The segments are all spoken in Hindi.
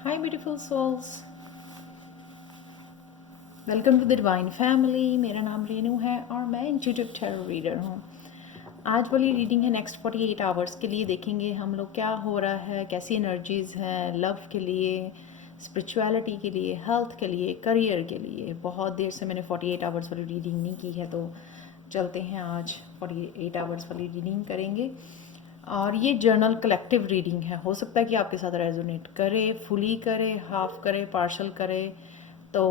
Hi, beautiful souls. Welcome to the divine family. मेरा नाम रेनू है और मैं इंट्यूटिव टैरो रीडर हूँ। आज वाली रीडिंग है नेक्स्ट 48 आवर्स के लिए। देखेंगे हम लोग क्या हो रहा है, कैसी एनर्जीज़ हैं लव के लिए, स्पिरिचुअलिटी के लिए, हेल्थ के लिए, करियर के लिए। बहुत देर से मैंने 48 आवर्स वाली रीडिंग नहीं की है, तो चलते हैं आज 48 आवर्स वाली रीडिंग करेंगे। और ये जर्नल कलेक्टिव रीडिंग है। हो सकता है कि आपके साथ रेजोनेट करे, फुली करे, हाफ करे, पार्शल करे। तो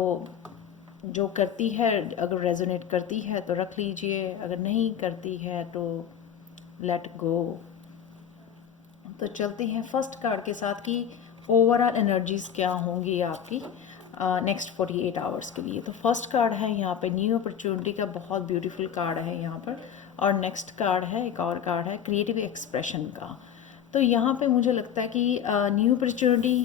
जो करती है, अगर रेजोनेट करती है तो रख लीजिए, अगर नहीं करती है तो लेट गो। तो चलते हैं फर्स्ट कार्ड के साथ कि ओवरऑल एनर्जीज क्या होंगी आपकी नेक्स्ट 48 आवर्स के लिए। तो फर्स्ट कार्ड है यहाँ पे न्यू अपॉर्चुनिटी का, बहुत ब्यूटीफुल कार्ड है यहाँ पर। और नेक्स्ट कार्ड है, एक और कार्ड है क्रिएटिव एक्सप्रेशन का। तो यहाँ पे मुझे लगता है कि न्यू अपॉर्चुनिटी,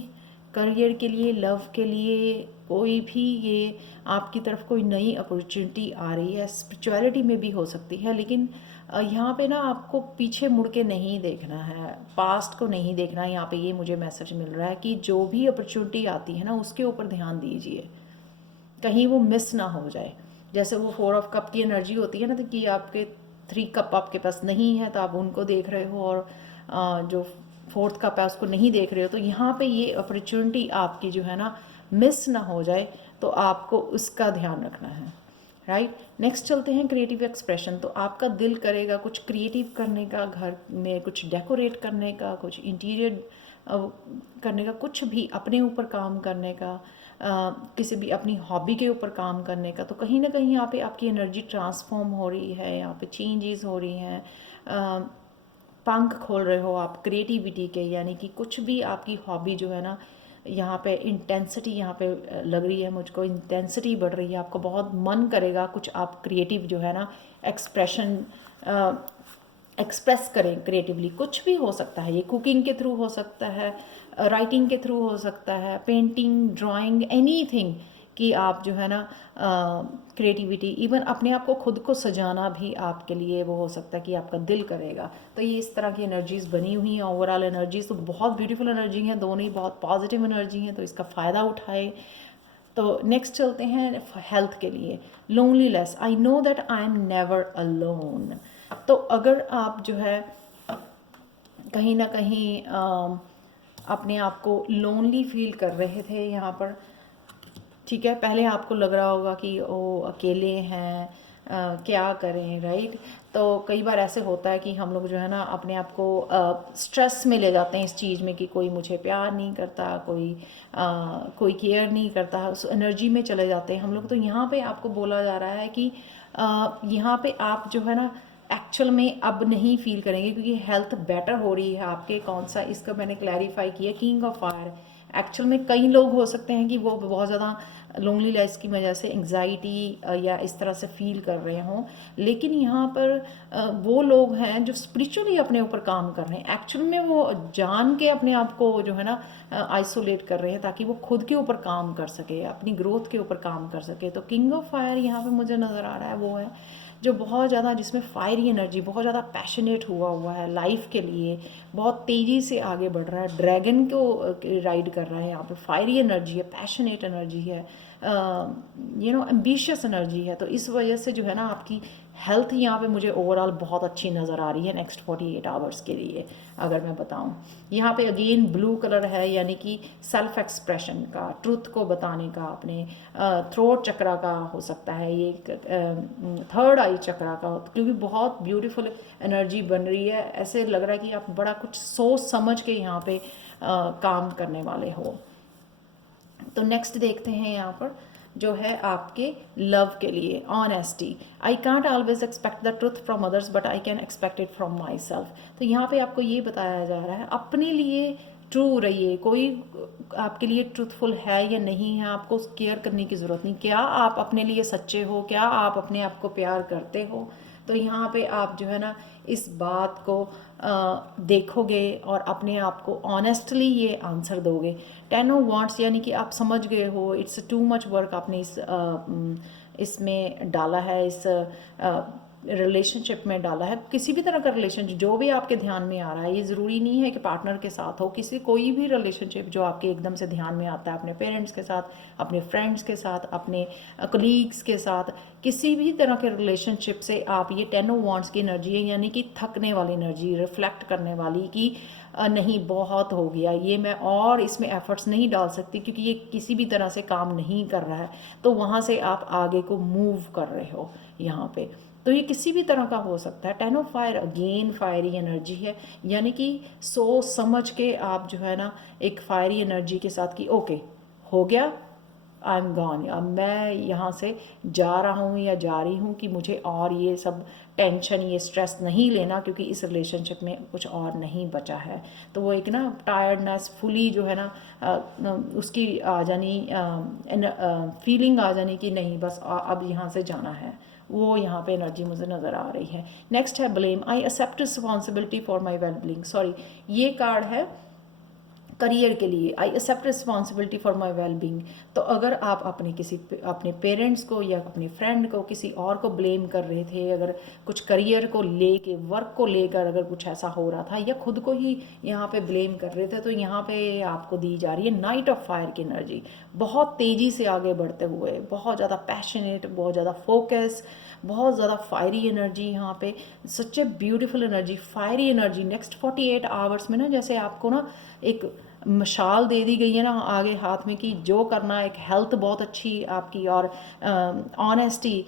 करियर के लिए, लव के लिए, कोई भी ये आपकी तरफ कोई नई अपॉर्चुनिटी आ रही है। स्पिरिचुअलिटी में भी हो सकती है, लेकिन यहाँ पे ना आपको पीछे मुड़ के नहीं देखना है, पास्ट को नहीं देखना है। यहाँ पे ये मुझे मैसेज मिल रहा है कि जो भी अपॉर्चुनिटी आती है ना, उसके ऊपर ध्यान दीजिए, कहीं वो मिस ना हो जाए। जैसे वो 4 ऑफ कप की एनर्जी होती है ना, तो कि आपके 3 कप आपके पास नहीं है तो आप उनको देख रहे हो, और जो 4th कप है उसको नहीं देख रहे हो। तो यहाँ पे ये अपॉर्चुनिटी आपकी जो है ना मिस ना हो जाए, तो आपको उसका ध्यान रखना है। राइट, नेक्स्ट चलते हैं क्रिएटिव एक्सप्रेशन। तो आपका दिल करेगा कुछ क्रिएटिव करने का, घर में कुछ डेकोरेट करने का, कुछ इंटीरियर करने का, कुछ भी अपने ऊपर काम करने का, किसी भी अपनी हॉबी के ऊपर काम करने का। तो कहीं ना कहीं यहाँ पे आपकी एनर्जी ट्रांसफॉर्म हो रही है, यहाँ पे चेंजेस हो रही हैं। पंख खोल रहे हो आप क्रिएटिविटी के, यानी कि कुछ भी आपकी हॉबी जो है ना, यहाँ पे इंटेंसिटी यहाँ पे लग रही है मुझको, इंटेंसिटी बढ़ रही है। आपको बहुत मन करेगा कुछ आप क्रिएटिव जो है ना एक्सप्रेशन एक्सप्रेस करें क्रिएटिवली। कुछ भी हो सकता है, ये कुकिंग के थ्रू हो सकता है, राइटिंग के थ्रू हो सकता है, पेंटिंग, ड्राइंग, एनीथिंग। कि आप जो है ना क्रिएटिविटी, इवन अपने आप को खुद को सजाना भी आपके लिए वो हो सकता है कि आपका दिल करेगा। तो ये इस तरह की एनर्जीज बनी हुई हैं। ओवरऑल एनर्जीज तो बहुत ब्यूटीफुल एनर्जी हैं, दोनों ही बहुत पॉजिटिव एनर्जी हैं, तो इसका फ़ायदा उठाए। तो नेक्स्ट चलते हैं हेल्थ के लिए। Loneliness, I know that I am never alone. तो अगर आप जो है कहीं ना कहीं अपने आप को लोनली फील कर रहे थे यहाँ पर, ठीक है, पहले आपको लग रहा होगा कि ओ अकेले हैं, क्या करें, राइट। तो कई बार ऐसे होता है कि हम लोग जो है ना अपने आप को स्ट्रेस में ले जाते हैं इस चीज़ में कि कोई मुझे प्यार नहीं करता, कोई केयर नहीं करता, उस एनर्जी में चले जाते हैं हम लोग। तो यहाँ पे आपको बोला जा रहा है कि यहाँ पे आप जो है ना एक्चुअल में अब नहीं फील करेंगे, क्योंकि हेल्थ बेटर हो रही है आपके। कौन सा, इसका मैंने क्लैरिफाई किया, किंग ऑफ फायर। एक्चुअल में कई लोग हो सकते हैं कि वो बहुत ज़्यादा लोनलीनेस की वजह से एंग्जाइटी या इस तरह से फील कर रहे हों, लेकिन यहाँ पर वो लोग हैं जो स्पिरिचुअली अपने ऊपर काम कर रहे हैं। एक्चुअल में वो जान के अपने आप को जो है ना आइसोलेट कर रहे हैं, ताकि वो खुद के ऊपर काम कर सके, अपनी ग्रोथ के ऊपर काम कर सके। तो किंग ऑफ फायर यहाँ पे मुझे नज़र आ रहा है वो है जो बहुत ज़्यादा, जिसमें फायरी एनर्जी, बहुत ज़्यादा पैशनेट हुआ हुआ है लाइफ के लिए, बहुत तेज़ी से आगे बढ़ रहा है, ड्रैगन को राइड कर रहा है। यहाँ पे फायरी एनर्जी है, पैशनेट एनर्जी है, एम्बिशियस एनर्जी है। तो इस वजह से जो है ना आपकी हेल्थ यहाँ पे मुझे ओवरऑल बहुत अच्छी नज़र आ रही है नेक्स्ट 48 आवर्स के लिए। अगर मैं बताऊँ, यहाँ पे अगेन ब्लू कलर है, यानी कि सेल्फ एक्सप्रेशन का, ट्रुथ को बताने का, अपने थ्रोट चक्रा का हो सकता है, ये थर्ड आई चक्रा का, क्योंकि बहुत ब्यूटीफुल एनर्जी बन रही है। ऐसे लग रहा है कि आप बड़ा कुछ सोच समझ के यहाँ पे काम करने वाले हो। तो नेक्स्ट देखते हैं यहाँ पर जो है आपके लव के लिए, honesty. I can't always expect the truth from others but I can expect it from my self. तो यहाँ पे आपको ये बताया जा रहा है, अपने लिए ट्रू रहिए। कोई आपके लिए ट्रूथफुल है या नहीं है, आपको केयर करने की ज़रूरत नहीं। क्या आप अपने लिए सच्चे हो, क्या आप अपने आप को प्यार करते हो? तो यहाँ पे आप जो है ना इस बात को देखोगे और अपने आप को ऑनेस्टली ये आंसर दोगे। 10 ऑफ वांड्स, यानी कि आप समझ गए हो इट्स टू मच वर्क, आपने इसमें डाला है, इस रिलेशनशिप में डाला है, किसी भी तरह का रिलेशनशिप जो भी आपके ध्यान में आ रहा है, ये ज़रूरी नहीं है कि पार्टनर के साथ हो, कोई भी रिलेशनशिप जो आपके एकदम से ध्यान में आता है, अपने पेरेंट्स के साथ, अपने फ्रेंड्स के साथ, अपने कलीग्स के साथ, किसी भी तरह के रिलेशनशिप से आप ये 10 ऑफ वांड्स की एनर्जी है, यानी कि थकने वाली एनर्जी, रिफ्लेक्ट करने वाली कि नहीं बहुत हो गया, ये मैं और इसमें एफर्ट्स नहीं डाल सकती क्योंकि ये किसी भी तरह से काम नहीं कर रहा है, तो वहाँ से आप आगे को मूव कर रहे हो यहाँ पे। तो ये किसी भी तरह का हो सकता है। 10 of fire again fiery energy है, यानी कि सोच समझ के आप जो है ना एक फायरी एनर्जी के साथ कि ओके हो गया, आई एम गॉन, अब मैं यहाँ से जा रहा हूँ या जा रही हूँ कि मुझे और ये सब टेंशन, ये स्ट्रेस नहीं लेना क्योंकि इस रिलेशनशिप में कुछ और नहीं बचा है। तो वो एक ना टायर्डनेस फुली जो है ना उसकी आ जानी फीलिंग आ जानी कि नहीं बस अब यहाँ से जाना है, वो यहाँ पे एनर्जी मुझे नज़र आ रही है। नेक्स्ट है blame, I accept responsibility for my well being. Sorry, ये कार्ड है करियर के लिए, I accept responsibility for my well being. तो अगर आप अपने पेरेंट्स को या अपने फ्रेंड को, किसी और को ब्लेम कर रहे थे, अगर कुछ करियर को लेके, वर्क को लेकर अगर कुछ ऐसा हो रहा था, या खुद को ही यहाँ पे ब्लेम कर रहे थे, तो यहाँ पे आपको दी जा रही है नाइट ऑफ फायर की एनर्जी। बहुत तेज़ी से आगे बढ़ते हुए, बहुत ज़्यादा पैशनेट, बहुत ज़्यादा फोकस, बहुत ज़्यादा फायरी एनर्जी यहाँ पे, such a beautiful energy, fiery energy. Next 48 hours में ना जैसे आपको ना एक मशाल दे दी गई है ना आगे हाथ में कि जो करना है, एक हेल्थ बहुत अच्छी आपकी, और ऑनेस्टी,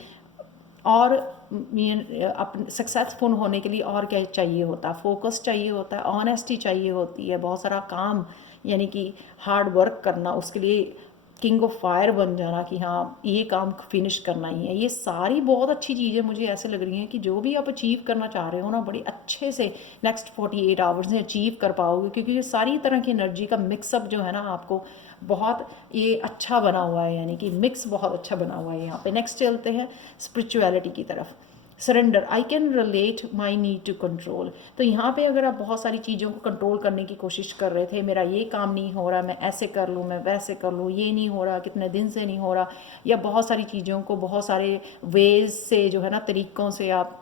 और अपने सक्सेसफुल होने के लिए और क्या चाहिए होता है, फोकस चाहिए होता है, ऑनेस्टी चाहिए होती है, बहुत सारा काम यानी कि हार्ड वर्क करना, उसके लिए किंग ऑफ फायर बन जाना कि हाँ ये काम फिनिश करना ही है। ये सारी बहुत अच्छी चीज़ें मुझे ऐसे लग रही हैं कि जो भी आप अचीव करना चाह रहे हो ना, बड़ी अच्छे से नेक्स्ट 48 आवर्स में अचीव कर पाओगे, क्योंकि ये सारी तरह की एनर्जी का मिक्सअप जो है ना आपको बहुत ये अच्छा बना हुआ है, यानी कि मिक्स बहुत अच्छा बना हुआ है यहाँ पे। नेक्स्ट चलते हैं स्पिरिचुअलिटी की तरफ। Surrender, I can relate my need to control. तो यहाँ पे अगर आप बहुत सारी चीज़ों को कंट्रोल करने की कोशिश कर रहे थे, मेरा ये काम नहीं हो रहा, मैं ऐसे कर लूँ, मैं वैसे कर लूँ, ये नहीं हो रहा, कितने दिन से नहीं हो रहा, या बहुत सारी चीज़ों को बहुत सारे वेज से जो है ना तरीक़ों से आप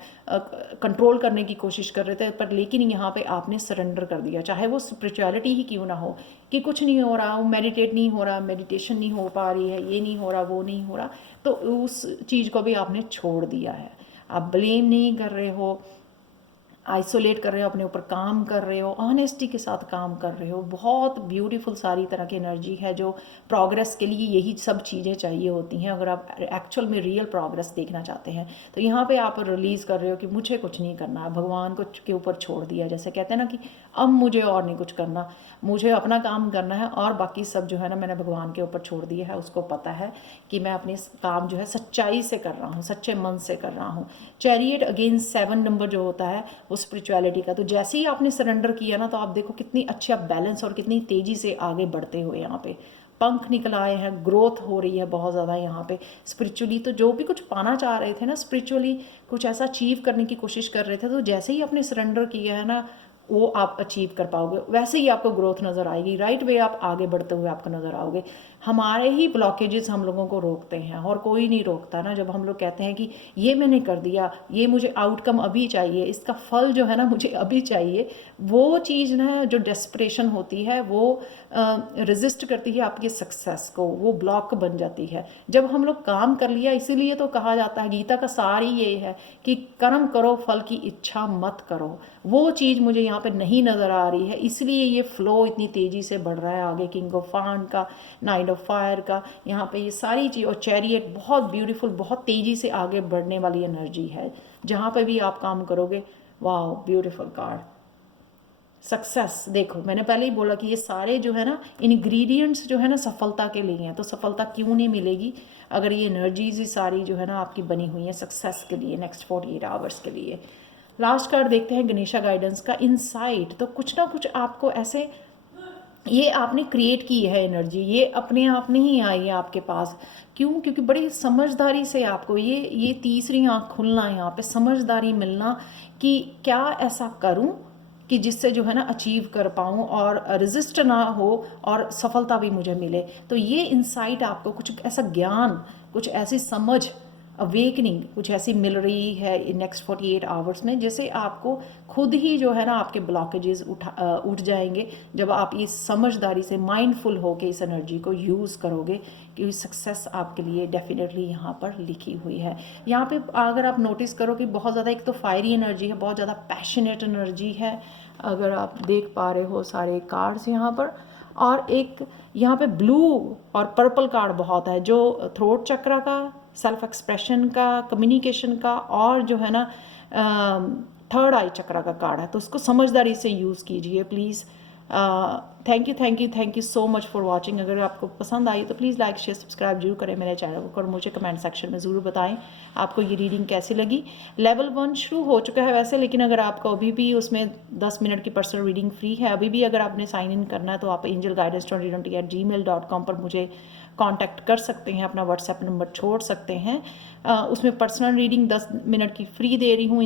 कंट्रोल करने की कोशिश कर रहे थे, पर लेकिन यहाँ पे आपने सरेंडर कर दिया, चाहे वो स्पिरिचुअलिटी ही क्यों ना हो, कि कुछ नहीं हो रहा, वो मेडिटेट नहीं हो रहा, मेडिटेशन नहीं हो पा रही है, ये नहीं हो रहा, वो नहीं हो रहा, तो उस चीज़ को भी आपने छोड़ दिया है। आप ब्लेम नहीं कर रहे हो, आइसोलेट कर रहे हो, अपने ऊपर काम कर रहे हो, ऑनेस्टी के साथ काम कर रहे हो। बहुत ब्यूटीफुल सारी तरह की एनर्जी है, जो प्रोग्रेस के लिए यही सब चीज़ें चाहिए होती हैं अगर आप एक्चुअल में रियल प्रोग्रेस देखना चाहते हैं। तो यहाँ पे आप रिलीज़ कर रहे हो कि मुझे कुछ नहीं करना, भगवान को के ऊपर छोड़ दिया, जैसे कहते हैं ना कि अब मुझे और नहीं कुछ करना, मुझे अपना काम करना है, और बाकी सब जो है ना मैंने भगवान के ऊपर छोड़ दिया है। उसको पता है कि मैं अपने काम जो है सच्चाई से कर रहा हूँ, सच्चे मन से कर रहा हूँ। चैरियट अगेन 7 नंबर जो होता है वो स्पिरिचुअलिटी का। तो जैसे ही आपने सरेंडर किया ना, तो आप देखो कितनी अच्छा बैलेंस और कितनी तेज़ी से आगे बढ़ते हुए यहाँ पे पंख निकल आए हैं, ग्रोथ हो रही है बहुत ज़्यादा यहाँ पे स्पिरिचुअली। तो जो भी कुछ पाना चाह रहे थे ना स्पिरिचुअली, कुछ ऐसा अचीव करने की कोशिश कर रहे थे, तो जैसे ही आपने सरेंडर किया है ना, वो आप अचीव कर पाओगे, वैसे ही आपको ग्रोथ नज़र आएगी, राइट वे आप आगे बढ़ते हुए आपको नज़र आओगे। हमारे ही ब्लॉकेजेस हम लोगों को रोकते हैं, और कोई नहीं रोकता ना। जब हम लोग कहते हैं कि ये मैंने कर दिया, ये मुझे आउटकम अभी चाहिए, इसका फल जो है ना मुझे अभी चाहिए, वो चीज़ ना जो डेस्परेशन होती है वो रेजिस्ट करती है आपकी सक्सेस को, वो ब्लॉक बन जाती है। जब हम लोग काम कर लिया, इसीलिए तो कहा जाता है, गीता का सार ही ये है कि कर्म करो, फल की इच्छा मत करो। वो चीज़ मुझे यहाँ पे नहीं नज़र आ रही है, इसलिए ये फ्लो इतनी तेज़ी से बढ़ रहा है आगे। किंग ऑफ फान का, नाइट ऑफ फायर का, यहाँ पे ये सारी चीज़, और चैरियट बहुत ब्यूटीफुल, बहुत तेज़ी से आगे बढ़ने वाली एनर्जी है। जहाँ पे भी आप काम करोगे, वाह ब्यूटीफुल कार्ड। सक्सेस, देखो मैंने पहले ही बोला कि ये सारे जो है ना इंग्रेडिएंट्स जो है ना सफलता के लिए हैं। तो सफलता क्यों नहीं मिलेगी अगर ये एनर्जीज ही सारी जो है ना आपकी बनी हुई है सक्सेस के लिए, नेक्स्ट 48 आवर्स के लिए। लास्ट कार्ड देखते हैं गणेशा गाइडेंस का, इनसाइट। तो कुछ ना कुछ आपको ऐसे, ये आपने क्रिएट की है एनर्जी, ये अपने आप नहीं आई है आपके पास। क्यों? क्योंकि बड़ी समझदारी से आपको ये तीसरी आँख खुलना है यहाँ पे, समझदारी मिलना कि क्या ऐसा करूँ कि जिससे जो है ना अचीव कर पाऊँ और रेजिस्ट ना हो और सफलता भी मुझे मिले। तो ये इंसाइट आपको कुछ ऐसा ज्ञान, कुछ ऐसी समझ अवेकनिंग कुछ ऐसी मिल रही है इन नेक्स्ट 48 आवर्स में, जैसे आपको खुद ही जो है ना आपके ब्लॉकेजेस उठ जाएंगे जब आप इस समझदारी से माइंडफुल होकर इस एनर्जी को यूज़ करोगे, कि सक्सेस आपके लिए डेफिनेटली यहाँ पर लिखी हुई है। यहाँ पे अगर आप नोटिस करो कि बहुत ज़्यादा एक तो फायरी एनर्जी है, बहुत ज़्यादा पैशनेट एनर्जी है, अगर आप देख पा रहे हो सारे कार्ड्स यहाँ पर, और एक यहाँ पे ब्लू और पर्पल कार्ड बहुत है जो थ्रोट चक्रा का, सेल्फ एक्सप्रेशन का, कम्युनिकेशन का, और जो है ना थर्ड आई चक्रा का कार्ड है। तो उसको समझदारी से यूज़ कीजिए please. Thank you so much for watching. अगर आपको पसंद आई तो प्लीज़ लाइक शेयर सब्सक्राइब जरूर करें मेरे चैनल को, और मुझे कमेंट सेक्शन में ज़रूर बताएं आपको ये रीडिंग कैसी लगी। लेवल 1 शुरू हो चुका है वैसे, लेकिन अगर आपको अभी भी उसमें 10 मिनट की पर्सनल रीडिंग फ्री है, अभी भी अगर आपने साइन इन करना है तो आप angelguidance2020@gmail.com पर मुझे कांटेक्ट कर सकते हैं, अपना व्हाट्सएप नंबर छोड़ सकते हैं। उसमें पर्सनल रीडिंग 10 मिनट की फ्री दे रही हूँ,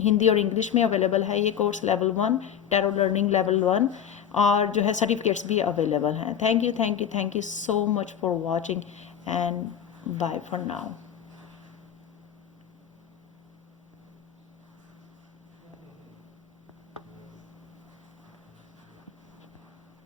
हिंदी और इंग्लिश में अवेलेबल है ये course. Level 1 tarot learning level 1, और जो है सर्टिफिकेट्स भी अवेलेबल हैं। Thank you so much for watching and bye for now.